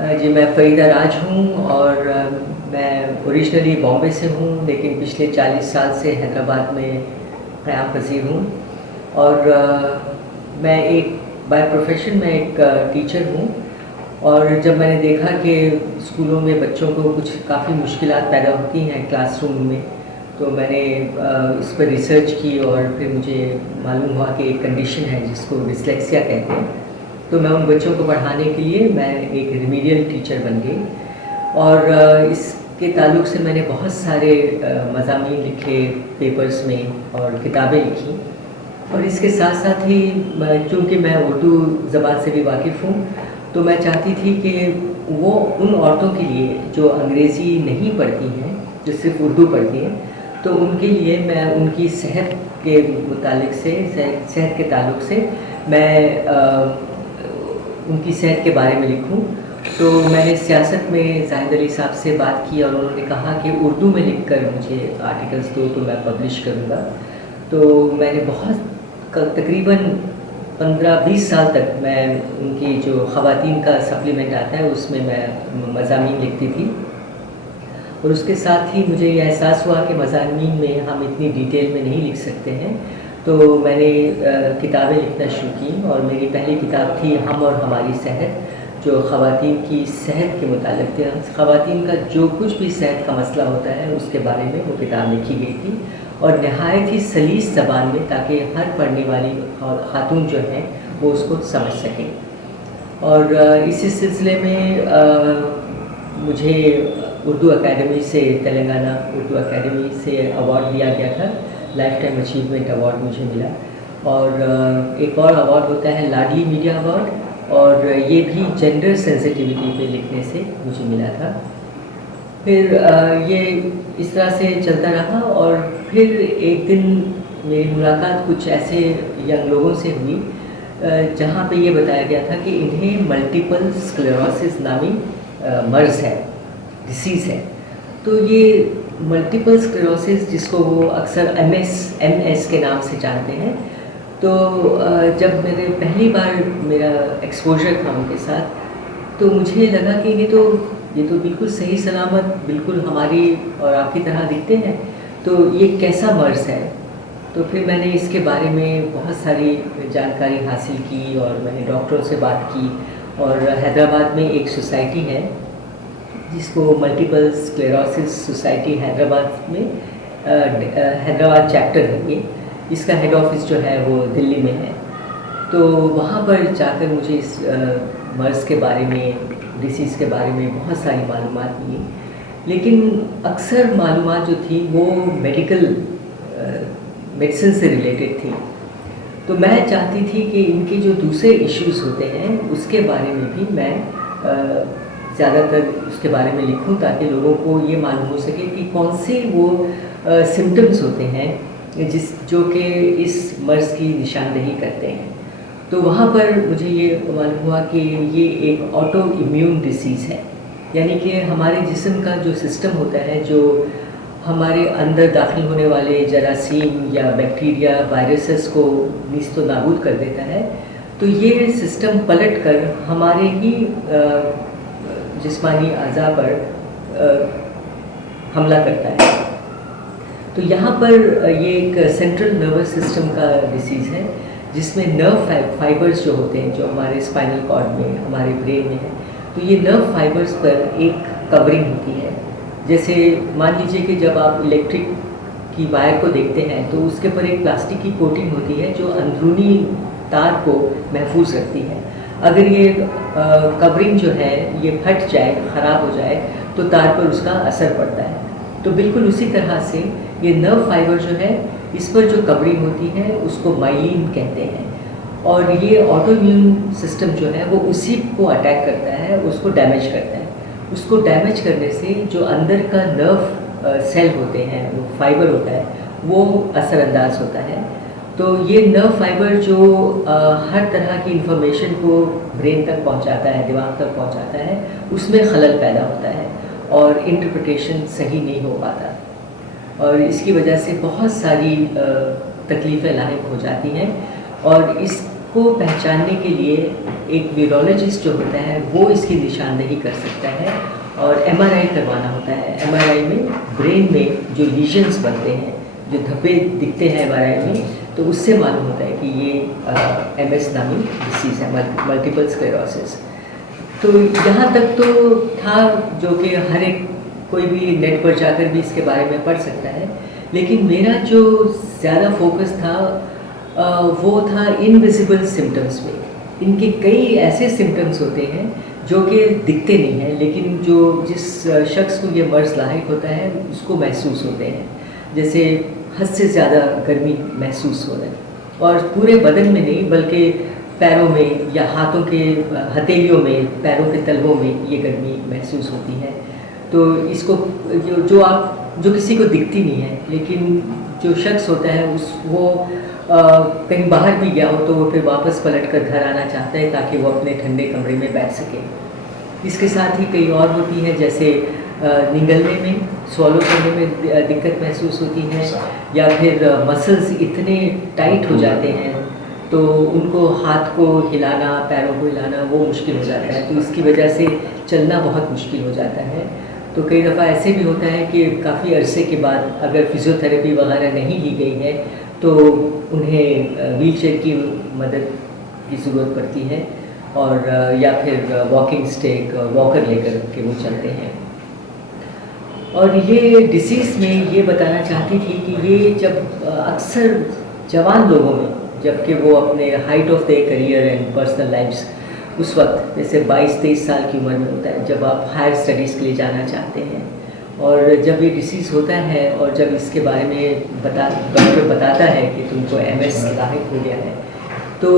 जी, मैं फ़रीदा राज हूँ और मैं ओरिजिनली बॉम्बे से हूँ, लेकिन पिछले 40 साल से हैदराबाद में क़याम पज़ीर हूँ। और मैं एक बाय प्रोफ़ेशन मैं एक टीचर हूँ। और जब मैंने देखा कि स्कूलों में बच्चों को कुछ काफ़ी मुश्किलात पैदा होती हैं क्लासरूम में, तो मैंने इस पर रिसर्च की और फिर मुझे मालूम हुआ कि एक कंडीशन है जिसको डिस्लेक्सिया कहते हैं। तो मैं उन बच्चों को पढ़ाने के लिए मैं एक रिमीडियल टीचर बन गई। और इसके ताल्लुक़ से मैंने बहुत सारे मज़ामीन लिखे पेपर्स में और किताबें लिखी। और इसके साथ साथ ही चूँकि मैं उर्दू ज़बान से भी वाकिफ़ हूँ, तो मैं चाहती थी कि वो उन औरतों के लिए जो अंग्रेज़ी नहीं पढ़ती हैं, जो सिर्फ़ उर्दू पढ़ती हैं, तो उनके लिए मैं उनकी सेहत के मुतालिक से सेहत के ताल्लुक़ से मैं उनकी सेहत के बारे में लिखूं। तो मैंने सियासत में ज़ाहिद अली साहब से बात की और उन्होंने कहा कि उर्दू में लिखकर मुझे आर्टिकल्स दो तो मैं पब्लिश करूँगा। तो मैंने तकरीबन 15-20 साल तक मैं उनकी जो ख़वातीन का सप्लीमेंट आता है उसमें मैं मज़ामीन लिखती थी। और उसके साथ ही मुझे ये एहसास हुआ कि मज़ामीन में हम इतनी डिटेल में नहीं लिख सकते हैं, तो मैंने किताबें लिखना शुरू की। और मेरी पहली किताब थी हम और हमारी सेहत, जो ख़वातीन की सेहत के मुतालिक थी। ख़वातीन का जो कुछ भी सेहत का मसला होता है उसके बारे में वो किताब लिखी गई थी, और नहायत ही सलीस ज़बान में, ताकि हर पढ़ने वाली ख़ातून जो हैं वो उसको समझ सकें। और इसी सिलसिले में मुझे उर्दू अकेडमी से, तेलंगाना उर्दू अकेडमी से अवार्ड दिया गया था। लाइफ टाइम अचीवमेंट अवार्ड मुझे मिला। और एक और अवार्ड होता है लाडली मीडिया अवार्ड, और ये भी जेंडर सेंसिटिविटी पे लिखने से मुझे मिला था। फिर ये इस तरह से चलता रहा। और फिर एक दिन मेरी मुलाकात कुछ ऐसे यंग लोगों से हुई जहाँ पे ये बताया गया था कि इन्हें मल्टीपल स्क्लेरोसिस नामी मर्ज़ है, डिसीज़ है। तो ये मल्टीपल स्क्लेरोसिस, जिसको वो अक्सर MS के नाम से जानते हैं। तो जब मेरे पहली बार मेरा एक्सपोजर था उनके साथ, तो मुझे लगा कि ये तो बिल्कुल सही सलामत, बिल्कुल हमारी और आपकी तरह दिखते हैं, तो ये कैसा मर्ज़ है। तो फिर मैंने इसके बारे में बहुत सारी जानकारी हासिल की और मैंने डॉक्टरों से बात की। और हैदराबाद में एक सोसाइटी है जिसको मल्टीपल स्क्लेरोसिस सोसाइटी हैदराबाद में, हैदराबाद चैप्टर है ये, इसका हेड ऑफिस जो है वो दिल्ली में है। तो वहाँ पर जाकर मुझे इस मर्ज़ के बारे में, डिसीज़ के बारे में बहुत सारी मालूमात मिली। लेकिन अक्सर मालूमात जो थी वो मेडिसिन से रिलेटेड थी। तो मैं चाहती थी कि इनके जो दूसरे इश्यूज़ होते हैं उसके बारे में भी मैं ज़्यादातर उसके बारे में लिखूं, ताकि लोगों को ये मालूम हो सके कि कौन से वो सिम्टम्स होते हैं जो कि इस मर्ज़ की निशानदेही करते हैं। तो वहाँ पर मुझे ये मालूम हुआ कि ये एक ऑटो इम्यून डिसीज़ है, यानी कि हमारे जिस्म का जो सिस्टम होता है, जो हमारे अंदर दाखिल होने वाले जरासीम या बैक्टीरिया, वायरसेस को नीस्तो नाबूद कर देता है। तो ये सिस्टम पलट कर हमारे ही जिस्मानी अज़ा पर हमला करता है। तो यहाँ पर ये एक सेंट्रल नर्वस सिस्टम का डिसीज़ है, जिसमें नर्व फाइबर्स जो होते हैं, जो हमारे स्पाइनल कॉर्ड में, हमारे ब्रेन में है, तो ये नर्व फाइबर्स पर एक कवरिंग होती है। जैसे मान लीजिए कि जब आप इलेक्ट्रिक की वायर को देखते हैं तो उसके पर एक प्लास्टिक की कोटिंग होती है जो अंदरूनी तार को महफूज रखती है। अगर ये कवरिंग जो है ये फट जाए, ख़राब हो जाए, तो तार पर उसका असर पड़ता है। तो बिल्कुल उसी तरह से ये नर्व फाइबर जो है, इस पर जो कवरिंग होती है उसको माइलिन कहते हैं। और ये ऑटो इम्यून सिस्टम जो है वो उसी को अटैक करता है, उसको डैमेज करता है। उसको डैमेज करने से जो अंदर का नर्व सेल होते हैं, वो फाइबर होता है, वो असरअंदाज होता है। तो ये नर्व फाइबर जो हर तरह की इंफॉर्मेशन को ब्रेन तक पहुंचाता है, दिमाग तक पहुंचाता है, उसमें खलल पैदा होता है और इंटरप्रिटेशन सही नहीं हो पाता। और इसकी वजह से बहुत सारी तकलीफ़ें लाहिक हो जाती हैं। और को पहचानने के लिए एक न्यूरोलॉजिस्ट जो होता है वो इसकी निशानदेही कर सकता है और एमआरआई करवाना होता है। एमआरआई में ब्रेन में जो लीजन्स बनते हैं, जो धब्बे दिखते हैं एमआरआई में, तो उससे मालूम होता है कि ये एमएस नामी डिसीज़ है, मल्टीपल स्क्लेरोसिस। तो यहाँ तक तो था जो कि हर एक कोई भी नेट पर जाकर भी इसके बारे में पढ़ सकता है, लेकिन मेरा जो ज़्यादा फोकस था वो था इनविजिबल सिम्टम्स में। इनके कई ऐसे सिम्टम्स होते हैं जो कि दिखते नहीं हैं, लेकिन जो जिस शख्स को ये मर्ज़ लाहिक होता है उसको महसूस होते हैं। जैसे हद से ज़्यादा गर्मी महसूस होना, और पूरे बदन में नहीं बल्कि पैरों में या हाथों के हथेलियों में, पैरों के तलवों में ये गर्मी महसूस होती है। तो इसको जो किसी को दिखती नहीं है, लेकिन जो शख्स होता है वो कहीं बाहर भी गया हो तो वो फिर वापस पलट कर घर आना चाहता है ताकि वो अपने ठंडे कमरे में बैठ सके। इसके साथ ही कई और होती हैं, जैसे निगलने में, स्वॉलो करने में दिक्कत महसूस होती है, या फिर मसल्स इतने टाइट हो जाते हैं तो उनको हाथ को हिलाना, पैरों को हिलाना वो मुश्किल हो जाता है, तो इसकी वजह से चलना बहुत मुश्किल हो जाता है। तो कई दफ़ा ऐसे भी होता है कि काफ़ी अरसे के बाद अगर फिज़ियोथेरेपी वगैरह नहीं ली गई है तो उन्हें व्हीलचेयर की मदद की ज़रूरत पड़ती है, और या फिर वॉकिंग स्टिक, वॉकर लेकर के वो चलते हैं। और ये डिसीज़ में ये बताना चाहती थी कि ये जब अक्सर जवान लोगों में, जबकि वो अपने height of the career and personal lifes, उस वक्त जैसे 22-23 साल की उम्र में होता है जब आप हायर स्टडीज़ के लिए जाना चाहते हैं, और जब ये डिसीज़ होता है और जब इसके बारे में डॉक्टर बताता है कि तुमको एमएस लाहिक हो गया है, तो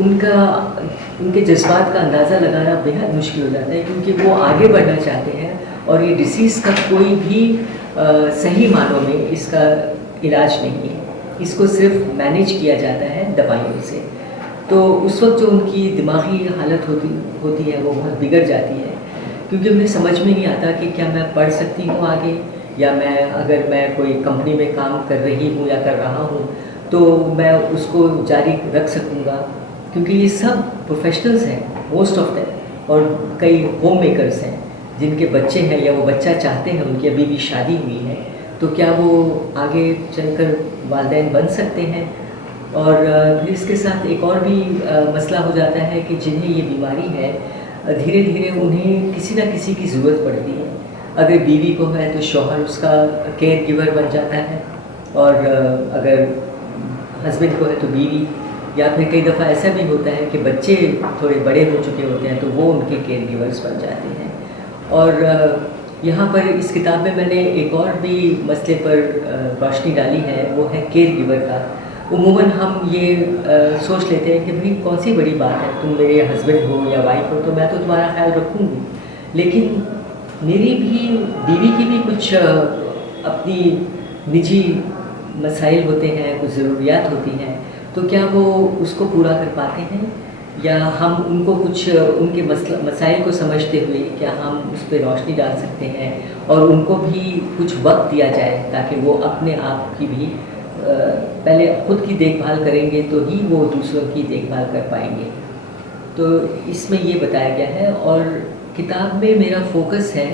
उनके जज्बात का अंदाज़ा लगाना बेहद मुश्किल हो जाता है, क्योंकि वो आगे बढ़ना चाहते हैं और ये डिसीज़ का कोई भी सही मानों में इसका इलाज नहीं है, इसको सिर्फ मैनेज किया जाता है दवाइयों से। तो उस वक्त जो उनकी दिमागी हालत होती है वो बहुत बिगड़ जाती है, क्योंकि उन्हें समझ में नहीं आता कि क्या मैं पढ़ सकती हूँ आगे, या अगर मैं कोई कंपनी में काम कर रही हूँ या कर रहा हूँ तो मैं उसको जारी रख सकूँगा, क्योंकि ये सब प्रोफेशनल्स हैं मोस्ट ऑफ देम, और कई होम मेकर्स हैं जिनके बच्चे हैं या वो बच्चा चाहते हैं, उनकी अभी भी शादी हुई है, तो क्या वो आगे चलकर वालिदैन बन सकते हैं। और फिर इसके साथ एक और भी मसला हो जाता है कि जिन्हें ये बीमारी है धीरे धीरे उन्हें किसी न किसी की ज़रूरत पड़ती है। अगर बीवी को है तो शौहर उसका केयर गिवर बन जाता है, और अगर हस्बैंड को है तो बीवी, या फिर कई दफ़ा ऐसा भी होता है कि बच्चे थोड़े बड़े हो चुके होते हैं तो वो उनके केयर गिवर्स बन जाते हैं। और यहाँ पर इस किताब में मैंने एक और भी मसले पर रोशनी डाली है, वो है केयर गिवर का। उमूमन हम ये सोच लेते हैं कि भाई कौन सी बड़ी बात है, तुम मेरे हस्बैंड हो या वाइफ हो तो मैं तो तुम्हारा ख्याल रखूँगी, लेकिन मेरी भी बीवी की भी कुछ अपनी निजी मसाइल होते हैं, कुछ ज़रूरियात होती हैं, तो क्या वो उसको पूरा कर पाते हैं, या हम उनको कुछ उनके मसाइल को समझते हुए क्या हम उस पर रोशनी डाल सकते हैं और उनको भी कुछ वक्त दिया जाए ताकि वो अपने आप की भी पहले खुद की देखभाल करेंगे तो ही वो दूसरों की देखभाल कर पाएंगे। तो इसमें ये बताया गया है, और किताब में मेरा फोकस है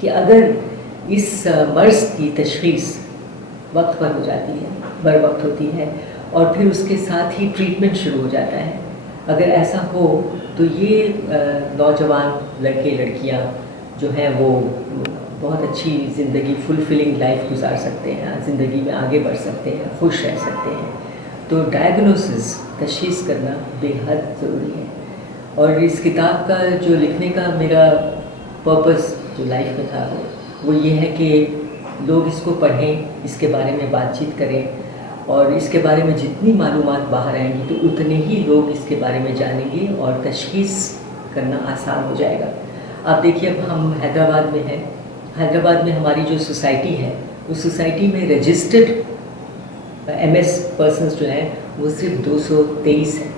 कि अगर इस मर्ज़ की तशख़ीस वक्त पर हो जाती है, बर वक्त होती है, और फिर उसके साथ ही ट्रीटमेंट शुरू हो जाता है, अगर ऐसा हो तो ये नौजवान लड़के लड़कियां जो हैं वो बहुत अच्छी ज़िंदगी, फुलफिलिंग लाइफ गुजार सकते हैं, ज़िंदगी में आगे बढ़ सकते हैं, खुश रह सकते हैं। तो डायग्नोसिस, तशख़ीस करना बेहद ज़रूरी है। और इस किताब का जो लिखने का मेरा पर्पस जो लाइफ में था वो ये है कि लोग इसको पढ़ें, इसके बारे में बातचीत करें, और इसके बारे में जितनी मालूमात बाहर आएंगी तो उतने ही लोग इसके बारे में जानेंगे और तशख़ीस करना आसान हो जाएगा। आप देखिए, अब हम हैदराबाद में हैं, हैदराबाद में हमारी जो सोसाइटी है उस सोसाइटी में रजिस्टर्ड एमएस पर्सनस जो हैं वो सिर्फ 223 हैं।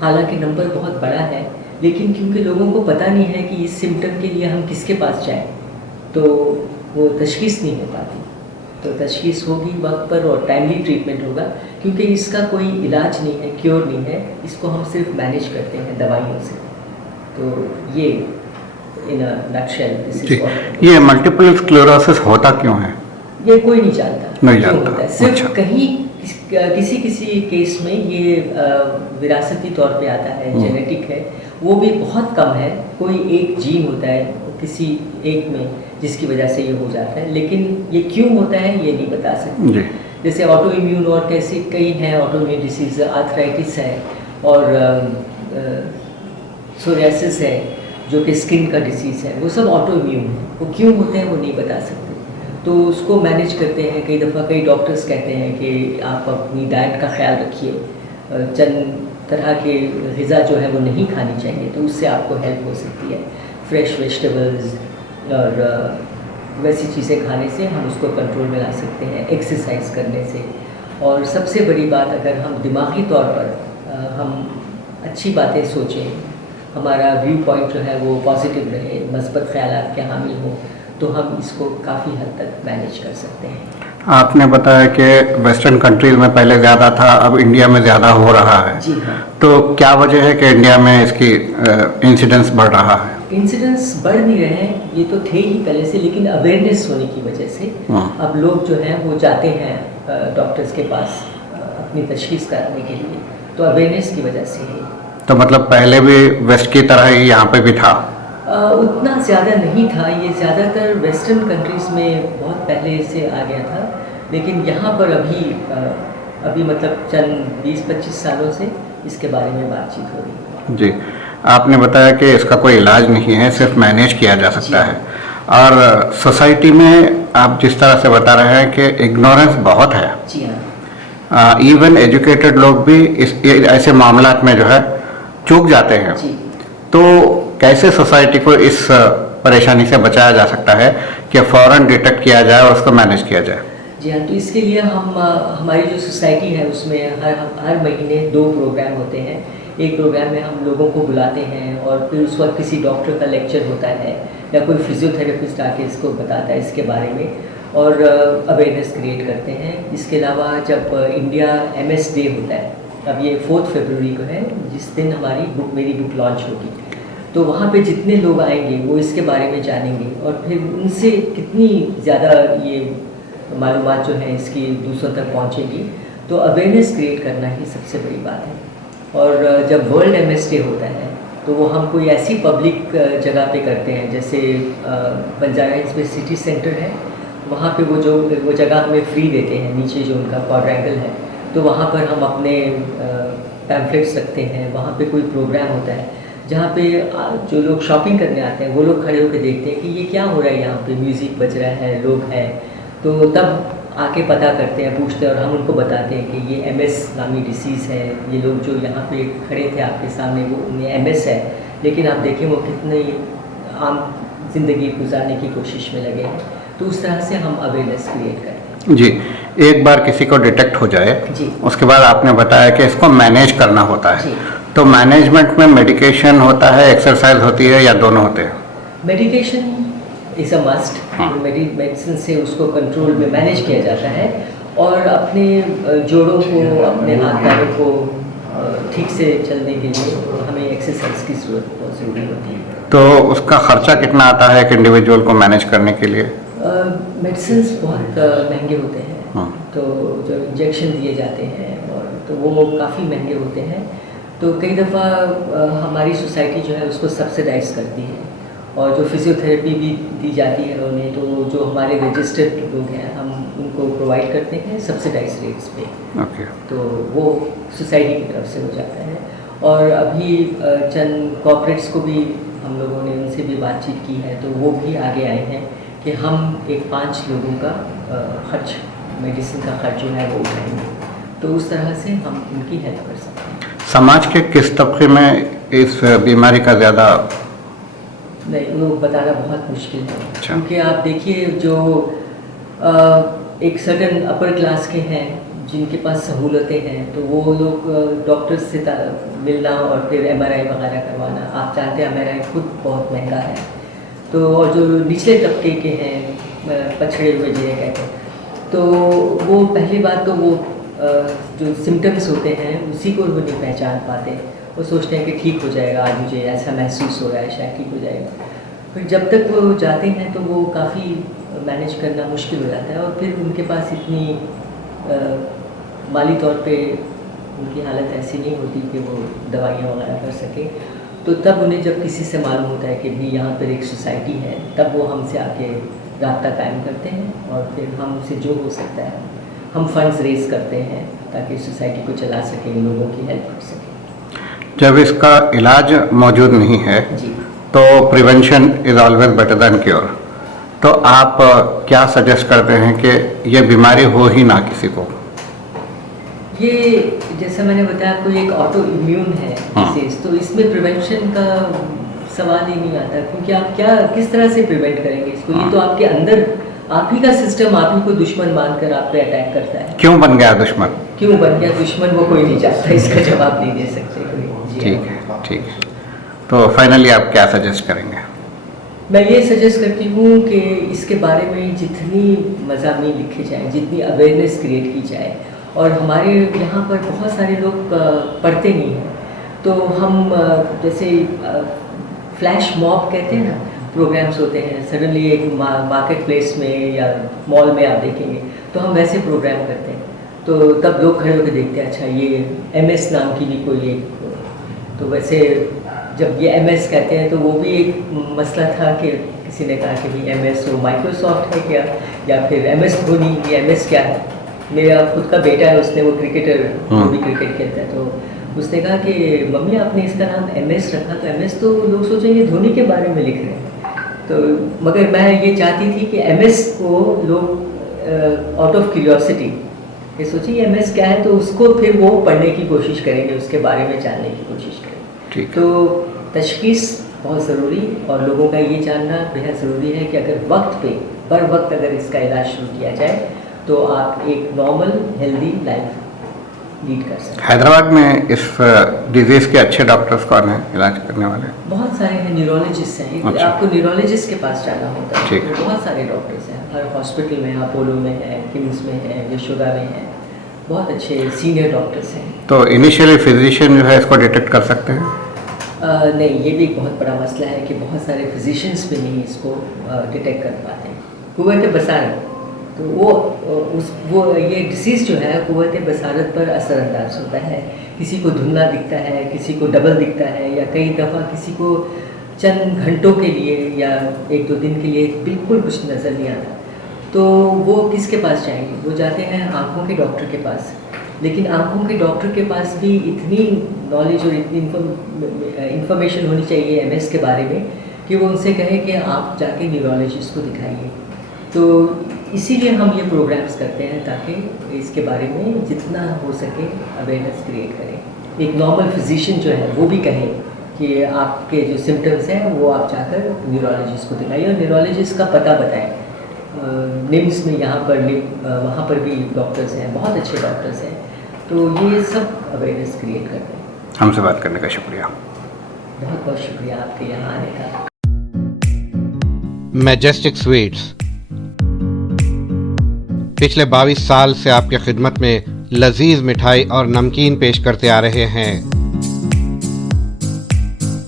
हालांकि नंबर बहुत बड़ा है, लेकिन क्योंकि लोगों को पता नहीं है कि इस सिम्टम के लिए हम किसके पास जाएं, तो वो तशख़ीस नहीं हो पाती। तो तशख़ीस होगी वक्त पर और टाइमली ट्रीटमेंट होगा, क्योंकि इसका कोई इलाज नहीं है, क्योर नहीं है, इसको हम सिर्फ मैनेज करते हैं दवाइयों से। तो ये in a nutshell this is what. ये मल्टीपल स्क्लेरोसिस होता क्यों है? ये कोई नहीं जानता, नहीं क्यों जानता। होता है। सिर्फ अच्छा। कहीं किसी केस में ये विरासती तौर पे आता है, जेनेटिक है, वो भी बहुत कम है। कोई एक जीन होता है किसी एक में जिसकी वजह से ये हो जाता है, लेकिन ये क्यों होता है ये नहीं बता सकते। जी। जैसे ऑटो इम्यून और कैसे कई हैं ऑटो इम्यून डिसीज़, आर्थराइटिस है और सोरियासिस है जो कि स्किन का डिसीज़ है, वो सब ऑटो इम्यून है। वो क्यों होते हैं वो नहीं बता सकते, तो उसको मैनेज करते हैं। कई दफ़ा कई डॉक्टर्स कहते हैं कि आप अपनी डाइट का ख्याल रखिए, चंद तरह के ग़िज़ा जो है वो नहीं खानी चाहिए, तो उससे आपको हेल्प हो सकती है। फ्रेश वेजिटेबल्स और वैसी चीज़ें खाने से हम उसको कंट्रोल में ला सकते हैं, एक्सरसाइज करने से। और सबसे बड़ी बात, अगर हम दिमागी तौर पर हम अच्छी बातें सोचें, हमारा व्यू पॉइंट जो है वो पॉजिटिव रहे, मस्बत ख़यालात के हामिल हों, तो हम इसको काफ़ी हद तक मैनेज कर सकते हैं। आपने बताया कि वेस्टर्न कंट्रीज में पहले ज़्यादा था, अब इंडिया में ज़्यादा हो रहा है। जी हाँ। तो क्या वजह है कि इंडिया में इसकी इंसिडेंस बढ़ रहा है? इंसिडेंस बढ़ नहीं रहे हैं, ये तो थे ही पहले से, लेकिन अवेयरनेस होने की वजह से अब लोग जो हैं वो जाते हैं डॉक्टर्स के पास अपनी तशख़ीस कराने के लिए, तो अवेयरनेस की वजह से ही। तो मतलब पहले भी वेस्ट की तरह ही यहाँ पे भी था? उतना ज़्यादा नहीं था, ये ज़्यादातर वेस्टर्न कंट्रीज़ में बहुत पहले से आ गया था, लेकिन यहाँ पर अभी मतलब चंद 20-25 सालों से इसके बारे में बातचीत हो रही है। जी, आपने बताया कि इसका कोई इलाज नहीं है, सिर्फ मैनेज किया जा सकता है। और सोसाइटी में आप जिस तरह से बता रहे हैं कि इग्नोरेंस बहुत है। जी हाँ। इवन एजुकेटेड लोग भी ऐसे मामलात में जो है चूक जाते हैं। जी। तो कैसे सोसाइटी को इस परेशानी से बचाया जा सकता है कि फ़ौरन डिटेक्ट किया जाए और उसको मैनेज किया जाए? जी हाँ, तो इसके लिए हम हमारी जो सोसाइटी है उसमें हर महीने 2 प्रोग्राम होते हैं। एक प्रोग्राम में हम लोगों को बुलाते हैं और फिर उस वक्त किसी डॉक्टर का लेक्चर होता है या कोई फिजियोथेरेपिस्ट आके इसको बताता है इसके बारे में, और अवेयरनेस क्रिएट करते हैं। इसके अलावा जब इंडिया MS डे होता है, अब ये 4 फरवरी को है, जिस दिन मेरी बुक लॉन्च होगी, तो वहाँ पे जितने लोग आएंगे वो इसके बारे में जानेंगे और फिर उनसे कितनी ज़्यादा ये मालूमात जो है इसकी दूसरों तक पहुँचेगी। तो अवेयरनेस क्रिएट करना ही सबसे बड़ी बात है। और जब वर्ल्ड MS डे होता है तो वो हम कोई ऐसी पब्लिक जगह पे करते हैं, जैसे बंजारा हिल्स में सिटी सेंटर है, वहाँ पे वो जगह हमें फ्री देते हैं, नीचे जो उनका क्वाड्रेंगल है, तो वहाँ पर हम अपने पैम्फलेट्स रखते हैं। वहाँ पे कोई प्रोग्राम होता है जहाँ पे जो लोग शॉपिंग करने आते हैं वो लोग खड़े होकर देखते हैं कि ये क्या हो रहा है, यहाँ पे म्यूज़िक बज रहा है, लोग हैं, तो तब आके पता करते हैं, पूछते हैं और हम उनको बताते हैं कि ये MS नामी डिसीज़ है। ये लोग जो यहाँ पे खड़े थे आपके सामने वो उन्हें MS है, लेकिन आप देखें वो कितने आम जिंदगी गुजारने की कोशिश में लगे हैं। तो उस तरह से हम अवेयरनेस क्रिएट करते हैं। जी, एक बार किसी को डिटेक्ट हो जाए जी, उसके बाद आपने बताया कि इसको मैनेज करना होता है। जी। तो मैनेजमेंट में मेडिकेशन होता है, एक्सरसाइज होती है, या दोनों होते हैं? Medication is a must. Medicine से उसको कंट्रोल में मैनेज किया जाता है और अपने जोड़ों को, अपने हाथ पैरों को ठीक से चलने के लिए हमें एक्सरसाइज की बहुत ज़रूरी होती है। तो उसका खर्चा कितना आता है एक इंडिविजुअल को मैनेज करने के लिए? मेडिसिन्स बहुत महंगे होते हैं, तो जो इंजेक्शन दिए जाते हैं और तो वो काफ़ी महंगे होते हैं। तो कई दफ़ा हमारी सोसाइटी जो है उसको सब्सिडाइज करती है और जो फिजियोथेरेपी भी दी जाती है उन्हें, तो जो हमारे रजिस्टर्ड लोग हैं हम उनको प्रोवाइड करते हैं सब्सिडाइज रेट्स पे। ओके। तो वो सोसाइटी की तरफ से हो जाता है। और अभी चंद कॉर्पोरेट्स को भी हम लोगों ने उनसे भी बातचीत की है, तो वो भी आगे आए हैं कि हम 5 लोगों का खर्च, मेडिसिन का खर्च जो है वो उठाएंगे, तो उस तरह से हम उनकी हेल्प कर सकते हैं। समाज के किस तबके में इस बीमारी का ज़्यादा? नहीं, वो बताना बहुत मुश्किल है। अच्छा। क्योंकि आप देखिए जो एक सर्टन अपर क्लास के हैं जिनके पास सहूलतें हैं, तो वो लोग डॉक्टर्स से मिलना और फिर MRI वगैरह करवाना, आप जानते हैं MRI खुद बहुत महंगा है। तो और जो निचले तबके के हैं, पछड़े हुए जिन्हें कहते हैं, तो वो पहली बात तो वो जो सिम्टम्स होते हैं उसी को वो नहीं पहचान पाते। वो सोचते हैं कि ठीक हो जाएगा, आज मुझे ऐसा महसूस हो रहा है, शायद ठीक हो जाएगा। फिर जब तक वो जाते हैं तो वो काफ़ी मैनेज करना मुश्किल हो जाता है, और फिर उनके पास इतनी माली तौर पे उनकी हालत ऐसी नहीं होती कि वो दवाइयाँ वगैरह कर सके। तो तब उन्हें जब किसी से मालूम होता है कि भी यहाँ पर एक सोसाइटी है, तब वो हमसे आके राब्ता कायम करते हैं, और फिर हमसे जो हो सकता है हम फंड्स रेज करते हैं ताकि सोसाइटी को चला सकें, लोगों की हेल्प कर सकें। जब इसका इलाज मौजूद नहीं है जी, तो prevention is always better than cure. तो आप क्या सजेस्ट करते हैं कि ये बीमारी हो ही ना किसी को? ये जैसा मैंने बताया आपको, एक ऑटो इम्यून है डिसीज, तो इसमें प्रिवेंशन का सवाल ही नहीं आता, क्योंकि आप किस तरह से प्रिवेंट करेंगे इसको? ये तो आपके अंदर आप ही का सिस्टम आप ही को दुश्मन मानकर आप पे अटैक करता है। क्यों बन गया दुश्मन? क्यों बन गया दुश्मन, वो कोई नहीं जानता, इसका जवाब नहीं दे सकते कोई। ठीक है, ठीक है। तो फाइनली आप क्या सजेस्ट करेंगे? मैं ये सजेस्ट करती हूँ कि इसके बारे में जितनी मज़ामीन लिखे जाएँ, जितनी अवेयरनेस क्रिएट की जाए, और हमारे यहाँ पर बहुत सारे लोग पढ़ते नहीं हैं, तो हम जैसे फ्लैश मॉब कहते हैं ना, प्रोग्राम्स होते हैं, सडनली एक मार्केट प्लेस में या मॉल में आप देखेंगे, तो हम वैसे प्रोग्राम करते हैं, तो तब लोग खड़े होकर देखते हैं, अच्छा ये MS नाम की भी कोई एक, तो वैसे जब ये MS कहते हैं तो वो भी एक मसला था कि किसी ने कहा कि भी MS वो माइक्रोसॉफ्ट है क्या, या फिर MS धोनी, ये MS क्या है? मेरा खुद का बेटा है, उसने वो क्रिकेटर, वो भी क्रिकेट खेलता है, तो उसने कहा कि मम्मी आपने इसका नाम MS रखा, तो MS तो लोग सोचेंगे धोनी के बारे में लिख रहे हैं। तो मगर मैं ये चाहती थी कि MS को लोग आउट ऑफ क्यूरियोसिटी ये सोचिए MS क्या है, तो उसको फिर वो पढ़ने की कोशिश करेंगे, उसके बारे में जानने की कोशिश करेंगे। तो तशखीस बहुत ज़रूरी, और लोगों का ये जानना बेहद ज़रूरी है कि अगर बर वक्त अगर इसका इलाज शुरू किया जाए तो आप एक नॉर्मल हेल्दी लाइफ लीड कर सकते हैं। हैदराबाद में इस डिजीज़ के अच्छे डॉक्टर्स कौन हैं इलाज करने वाले? बहुत सारे हैं, न्यूरोलॉजिस्ट हैं। अच्छा। आपको न्यूरोलॉजिस्ट के पास जाना होता है, ठीक। तो बहुत सारे डॉक्टर्स हैं, हर हॉस्पिटल में, अपोलो में है, किम्स में है, यशोदा में है, बहुत अच्छे सीनियर डॉक्टर्स हैं। तो इनिशियली फिजिशियन जो है इसको डिटेक्ट कर सकते हैं? नहीं, ये भी एक बहुत बड़ा मसला है कि बहुत सारे फिजिशियंस भी नहीं इसको डिटेक्ट कर पाते हैं। कुव्वत बसारत, तो ये डिसीज़ जो है कुव्वत बसारत पर असरअंदाज होता है। किसी को धुंधला दिखता है, किसी को डबल दिखता है, या कई दफ़ा किसी को चंद घंटों के लिए या 1-2 दिन के लिए बिल्कुल कुछ नज़र नहीं आता। तो वो किसके पास जाएंगे? वो जाते हैं आँखों के डॉक्टर के पास, लेकिन आँखों के डॉक्टर के पास भी इतनी नॉलेज और इतनी इंफॉर्मेशन होनी चाहिए MS के बारे में कि वो उनसे कहे कि आप जाके न्यूरोलॉजिस्ट को दिखाइए। तो इसीलिए हम ये प्रोग्राम्स करते हैं ताकि इसके बारे में जितना हो सके अवेयरनेस क्रिएट करें। एक नॉर्मल फिजिशियन जो है वो भी कहे कि आपके जो सिम्टम्स हैं वो आप जाकर न्यूरोलॉजिस्ट को दिखाइए, और न्यूरोलॉजिस्ट का पता बताएं। निम्स में यहाँ पर वहाँ पर भी डॉक्टर्स हैं, बहुत अच्छे डॉक्टर्स हैं, तो ये सब अवेयरनेस क्रिएट करते हैं। हमसे बात करने का शुक्रिया। बहुत बहुत शुक्रिया आपके यहाँ आने का। मैजेस्टिक स्वीट्स पिछले 22 साल से आपकी खिदमत में लजीज मिठाई और नमकीन पेश करते आ रहे हैं।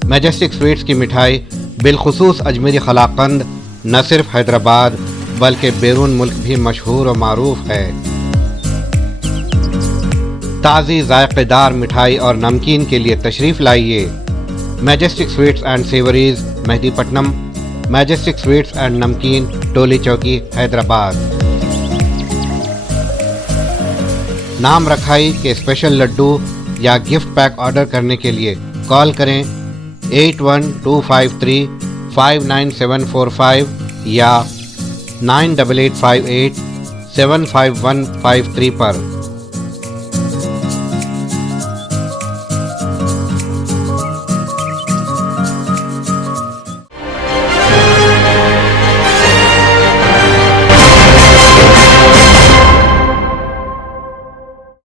मैजेस्टिक स्वीट्स की मिठाई बिलखुसूस अजमेरी कलाकंद न सिर्फ हैदराबाद बल्कि बैरून मुल्क भी मशहूर और मारूफ है। ताज़ी जायकेदार मिठाई और नमकीन के लिए तशरीफ़ लाइए। Majestic sweets and savouries, Mehdipatnam. Majestic sweets and नमकीन, टोली चौकी, हैदराबाद। नाम रखाई के स्पेशल लड्डू या गिफ्ट पैक ऑर्डर करने के लिए कॉल करें 8125359745 या 98858 75153 पर।